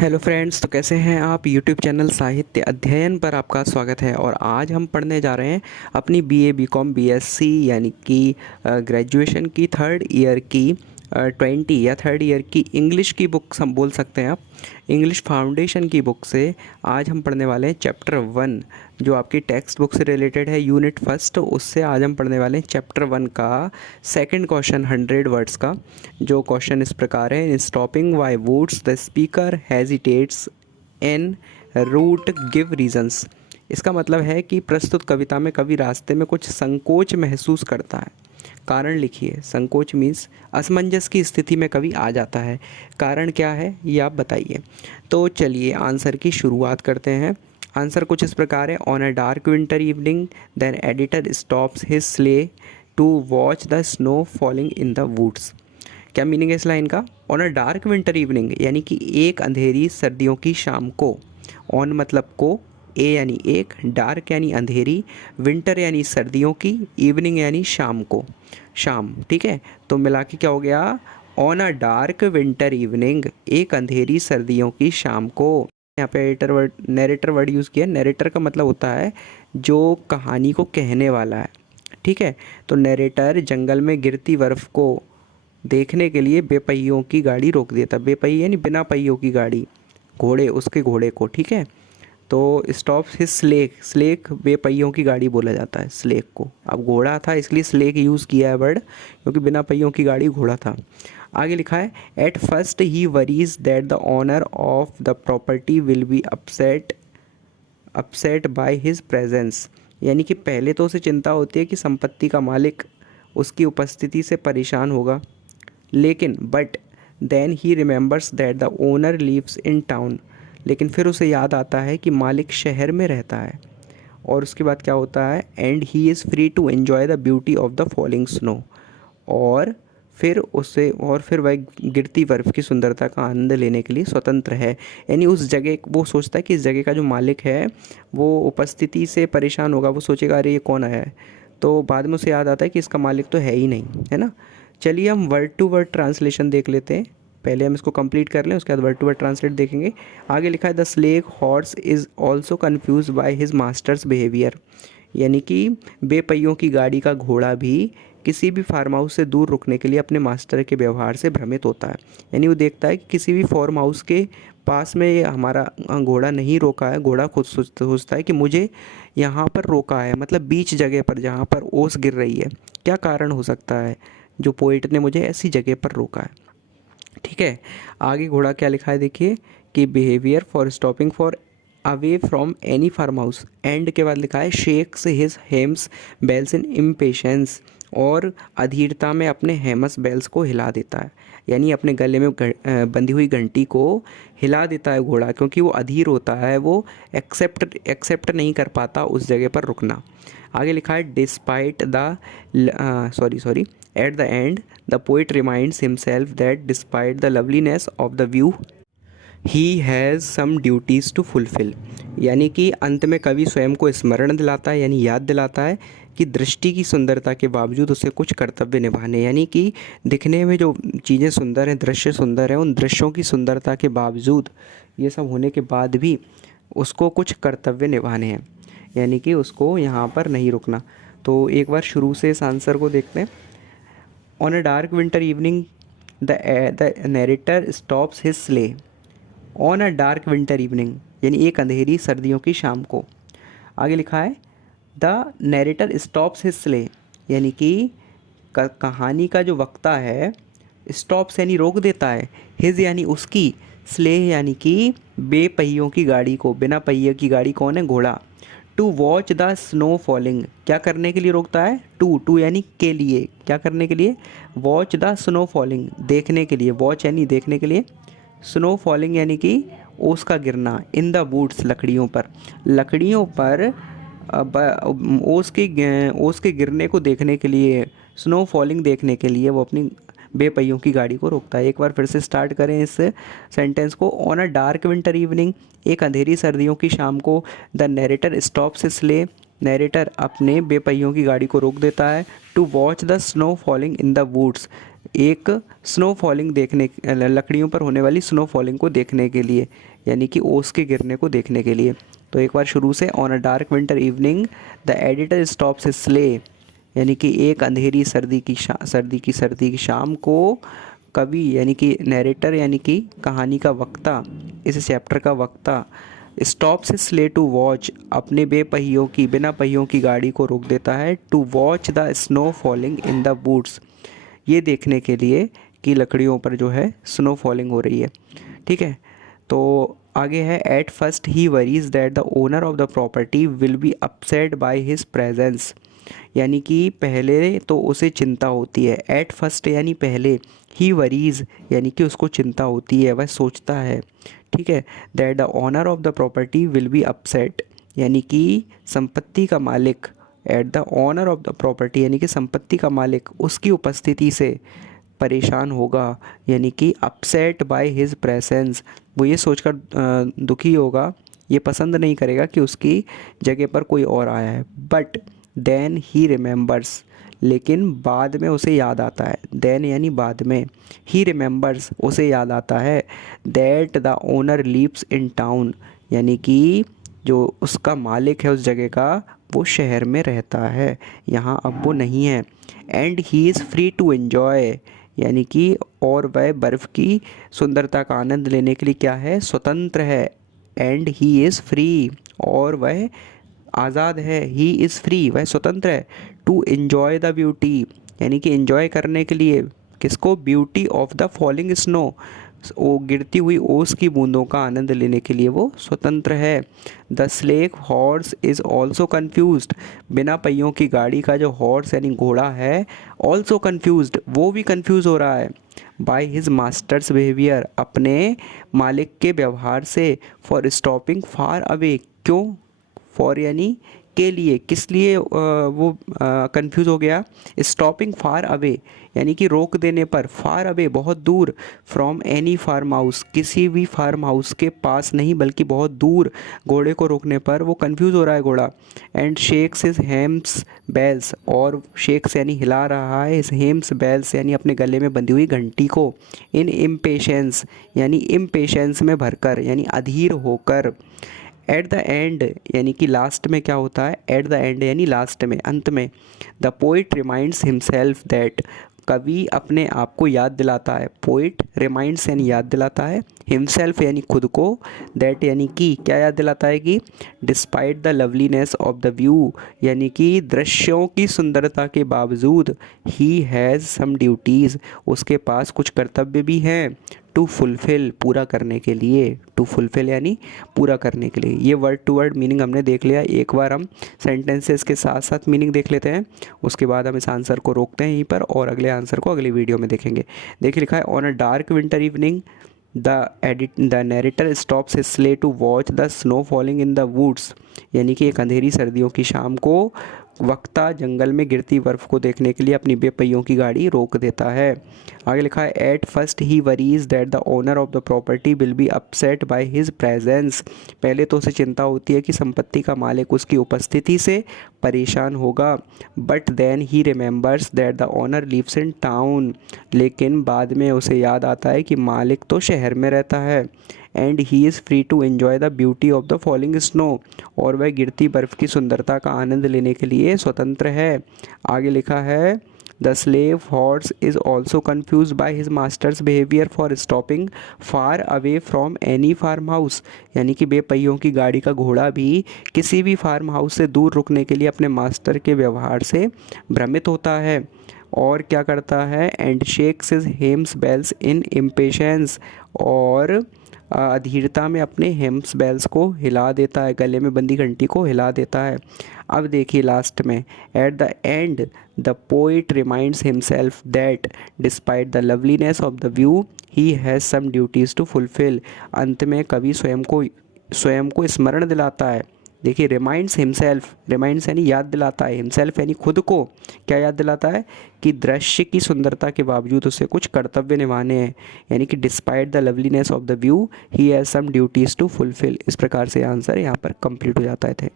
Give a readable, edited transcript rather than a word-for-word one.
Hello friends, तो कैसे हैं आप। यूट्यूब चैनल साहित्य अध्ययन पर आपका स्वागत है। और आज हम पढ़ने जा रहे हैं अपनी बीए बीकॉम बीएससी यानी कि ग्रेजुएशन की थर्ड ईयर की 20 या थर्ड ईयर की इंग्लिश की बुक हम बोल सकते हैं आप। इंग्लिश फाउंडेशन की बुक से आज हम पढ़ने वाले हैं चैप्टर 1, जो आपकी टेक्स्ट बुक से रिलेटेड है, यूनिट फर्स्ट। उससे आज हम पढ़ने वाले हैं चैप्टर 1 का सेकंड क्वेश्चन 100 वर्ड्स का। जो क्वेश्चन इस प्रकार है, in stopping by woods the speaker hesitates in route give reasons. इसका मतलब है कि प्रस्तुत कविता में कवि रास्ते में कुछ संकोच महसूस करता है, कारण लिखिए। संकोच मीन्स असमंजस की स्थिति में कवि आ जाता है। कारण क्या है ये आप बताइए। तो चलिए आंसर की शुरुआत करते हैं। आंसर कुछ इस प्रकार है। On a dark winter evening then editor stops his sleigh to watch the snow falling in the woods. क्या मीनिंग है इस लाइन का। On a dark winter evening यानी कि एक अंधेरी सर्दियों की शाम को। ऑन मतलब को, ए यानी एक, डार्क यानी अंधेरी, विंटर यानी सर्दियों की, इवनिंग यानी शाम को, शाम। ठीक है, तो मिला के क्या हो गया। On a dark winter evening, एक अंधेरी सर्दियों की शाम को। यहाँ पे नरेटर वर्ड यूज़ किया। नरेटर का मतलब होता है जो कहानी को कहने वाला है। ठीक है, तो नरेटर जंगल में गिरती बर्फ़ को देखने के लिए बेपहियों की गाड़ी रोक देता। बेपहिए यानी बिना पहियों की गाड़ी, घोड़े, उसके घोड़े को। ठीक है, तो स्टॉप्स हिज स्लेक। स्लेक बेपहियों की गाड़ी बोला जाता है स्लेक को। अब घोड़ा था इसलिए स्लेक यूज़ किया है वर्ड, क्योंकि बिना पहियों की गाड़ी घोड़ा था। आगे लिखा है, at first he worries that the owner of the property will be upset by his presence. यानी कि पहले तो उसे चिंता होती है कि संपत्ति का मालिक उसकी उपस्थिति से परेशान होगा, लेकिन but then he remembers that the owner lives in town. लेकिन फिर उसे याद आता है कि मालिक शहर में रहता है। और उसके बाद क्या होता है, and he is free to enjoy the beauty of the falling snow. और फिर वह गिरती बर्फ़ की सुंदरता का आनंद लेने के लिए स्वतंत्र है। यानी उस जगह, वो सोचता है कि इस जगह का जो मालिक है वो उपस्थिति से परेशान होगा। वो सोचेगा अरे ये कौन आया है, तो बाद में उसे याद आता है कि इसका मालिक तो है ही नहीं, है ना। चलिए हम वर्ड टू वर्ड ट्रांसलेशन देख लेते हैं। पहले हम इसको कंप्लीट कर लें, उसके बाद वर्ड टू वर्ड ट्रांसलेट देखेंगे। आगे लिखा है, the sleigh horse is also confuse by his master's behaviour. यानी कि बेपहियों की गाड़ी का घोड़ा भी किसी भी फार्म हाउस से दूर रुकने के लिए अपने मास्टर के व्यवहार से भ्रमित होता है। यानी वो देखता है कि किसी भी फार्म हाउस के पास में ये हमारा घोड़ा नहीं रोका है। घोड़ा खुद सोचता है कि मुझे यहाँ पर रोका है, मतलब बीच जगह पर जहाँ पर ओस गिर रही है। क्या कारण हो सकता है जो पोइट ने मुझे ऐसी जगह पर रोका है। ठीक है, आगे घोड़ा क्या लिखा है देखिए, कि behaviour for stopping for away from any farm house. And के बाद लिखा है, shakes his hems bells in impatience. और अधीरता में अपने हेमस बेल्स को हिला देता है। यानी अपने गले में बंधी हुई घंटी को हिला देता है घोड़ा, क्योंकि वो अधीर होता है, वो एक्सेप्ट नहीं कर पाता उस जगह पर रुकना। आगे लिखा है, despite the sorry at the end the poet reminds himself that despite the loveliness of the view he has some duties to fulfil. यानी कि अंत में कवि स्वयं को स्मरण दिलाता है, यानी याद दिलाता है कि दृष्टि की सुंदरता के बावजूद उसे कुछ कर्तव्य निभाने। यानी कि दिखने में जो चीज़ें सुंदर हैं, दृश्य सुंदर हैं, उन दृश्यों की सुंदरता के बावजूद, ये सब होने के बाद भी उसको कुछ कर्तव्य निभाने हैं। यानी कि उसको यहाँ पर नहीं रुकना। तो एक बार शुरू से इस आंसर को देखते हैं। On a dark winter evening the narrator stops his slay. On a dark winter evening यानी एक अंधेरी सर्दियों की शाम को। आगे लिखा है, the narrator stops his slay. यानी कि कहानी का जो वक्ता है, स्टॉप्स यानी रोक देता है, हिज यानी उसकी, स्ले यानी कि बेपहियों की गाड़ी को। बिना पहिए की गाड़ी कौन है, घोड़ा। To watch the snow falling, क्या करने के लिए रोकता है, टू यानी के लिए, क्या करने के लिए, वॉच द स्नो फॉलिंग, देखने के लिए, वॉच यानी देखने के लिए, स्नो फॉलिंग यानी कि ओस का गिरना, इन द वुड्स लकड़ियों पर। लकड़ियों पर ओस के गिरने को देखने के लिए, स्नो फॉलिंग देखने के लिए वो अपनी बेपहियों की गाड़ी को रोकता है। एक बार फिर से स्टार्ट करें इस सेंटेंस को। On a dark winter evening, एक अंधेरी सर्दियों की शाम को, the narrator stops sleigh, narrator अपने बेपहियों की गाड़ी को रोक देता है। To watch the snow falling in the woods, एक स्नो फॉलिंग देखने, लकड़ियों पर होने वाली स्नो फॉलिंग को देखने के लिए, यानी कि ओस के गिरने को देखने के लिए। तो एक बार शुरू से, on a dark winter evening the editor stops his slay, यानी कि एक अंधेरी सर्दी की शाम को कवि यानी कि नैरेटर यानी कि कहानी का वक्ता, इस चैप्टर का वक्ता, स्टॉप्स स्ले टू वॉच, अपने बिना पहियों की गाड़ी को रोक देता है, to watch the snow falling in the woods, ये देखने के लिए कि लकड़ियों पर जो है स्नो फॉलिंग हो रही है। ठीक है, तो आगे है, at first he worries that the owner of the property will be upset by his presence, यानी कि पहले तो उसे चिंता होती है, एट फर्स्ट यानी पहले, ही वरीज यानी कि उसको चिंता होती है, वह सोचता है। ठीक है, that the owner of the property will be upset, यानी कि संपत्ति का मालिक, at the owner of the property यानी कि संपत्ति का मालिक उसकी उपस्थिति से परेशान होगा, यानी कि अपसेट बाय हिज प्रेजेंस, वो ये सोचकर दुखी होगा, ये पसंद नहीं करेगा कि उसकी जगह पर कोई और आया है। बट देन ही रिमेंबर्स, लेकिन बाद में उसे याद आता है, देन यानी बाद में, ही रिमेंबर्स उसे याद आता है, that the owner lives in town, यानी कि जो उसका मालिक है उस जगह का वो शहर में रहता है, यहाँ अब वो नहीं है। And he is free to enjoy, यानी कि और वह बर्फ़ की सुंदरता का आनंद लेने के लिए क्या है, स्वतंत्र है। एंड ही इज़ फ्री, और वह आज़ाद है, ही इज़ फ्री, वह स्वतंत्र है, टू एन्जॉय द ब्यूटी, यानी कि एन्जॉय करने के लिए किसको, beauty of the falling snow, वो गिरती हुई ओस की बूंदों का आनंद लेने के लिए वो स्वतंत्र है। The sleigh horse is also confused, बिना पहियों की गाड़ी का जो हॉर्स यानी घोड़ा है, ऑल्सो कन्फ्यूज्ड, वो भी कन्फ्यूज़ हो रहा है, बाय हिज मास्टर्स बिहेवियर, अपने मालिक के व्यवहार से, फॉर स्टॉपिंग फार अवे, क्यों, फॉर यानी के लिए, किस लिए वो कंफ्यूज हो गया, स्टॉपिंग फार अवे यानी कि रोक देने पर, फार अवे बहुत दूर, फ्रॉम एनी फार्म हाउस, किसी भी फार्म हाउस के पास नहीं बल्कि बहुत दूर, घोड़े को रोकने पर वो कंफ्यूज हो रहा है घोड़ा। And shakes his hems bells, और शेक्स यानी हिला रहा है, इस हेम्स बेल्स यानी अपने गले में बंधी हुई घंटी को, इन इम्पेशेंस यानी इम्पेशेंस में भरकर यानी अधीर होकर। एट द एंड यानी कि लास्ट में क्या होता है, एट द एंड यानी लास्ट में, अंत में, the poet reminds himself that, कवि अपने आप को याद दिलाता है, पोइट रिमाइंड्स यानी याद दिलाता है, हिमसेल्फ यानी खुद को, दैट यानी कि क्या याद दिलाता है कि, despite the loveliness of the view, यानी कि दृश्यों की सुंदरता के बावजूद, ही हैज़ सम ड्यूटीज़, उसके पास कुछ कर्तव्य भी हैं, टू फुलफ़िल पूरा करने के लिए, टू फुलफ़िल यानी पूरा करने के लिए। ये वर्ड टू वर्ड मीनिंग हमने देख लिया, एक बार हम सेंटेंसेस के साथ साथ मीनिंग देख लेते हैं, उसके बाद हम इस आंसर को रोकते हैं यहीं पर और अगले आंसर को अगली वीडियो में देखेंगे। देखिए लिखा है, on a dark winter evening the narrator stops his sleigh to watch the snow falling in the woods, यानी कि एक अंधेरी सर्दियों की शाम को वक्ता जंगल में गिरती बर्फ़ को देखने के लिए अपनी बेपहियों की गाड़ी रोक देता है। आगे लिखा है, at first he worries that the owner of the property will be upset by his presence, पहले तो उसे चिंता होती है कि संपत्ति का मालिक उसकी उपस्थिति से परेशान होगा। But then he remembers that the owner lives in town, लेकिन बाद में उसे याद आता है कि मालिक तो शहर में रहता है। And he is free to enjoy the beauty of the falling snow, और वह गिरती बर्फ़ की सुंदरता का आनंद लेने के लिए स्वतंत्र है। आगे लिखा है, the sleigh horse is also confuse by his master's behaviour for stopping far away from any farm house, यानी कि बेपहियों की गाड़ी का घोड़ा भी किसी भी फार्म हाउस से दूर रुकने के लिए अपने मास्टर के व्यवहार से भ्रमित होता है। और क्या करता है, and shakes his hems bells in impatience, और अधीरता में अपने हेम्स बेल्स को हिला देता है, गले में बंदी घंटी को हिला देता है। अब देखिए लास्ट में, at the end the poet reminds himself that despite the loveliness of the view he has some duties to fulfil, अंत में कवि स्वयं को स्मरण दिलाता है। देखिए, रिमाइंड्स हिमसेल्फ, रिमाइंड्स यानी याद दिलाता है, हिमसेल्फ यानी खुद को क्या याद दिलाता है कि दृश्य की सुंदरता के बावजूद उसे कुछ कर्तव्य निभाने हैं, यानी कि despite the loveliness of the view he has some duties to fulfil. इस प्रकार से आंसर यहाँ पर कंप्लीट हो जाता है।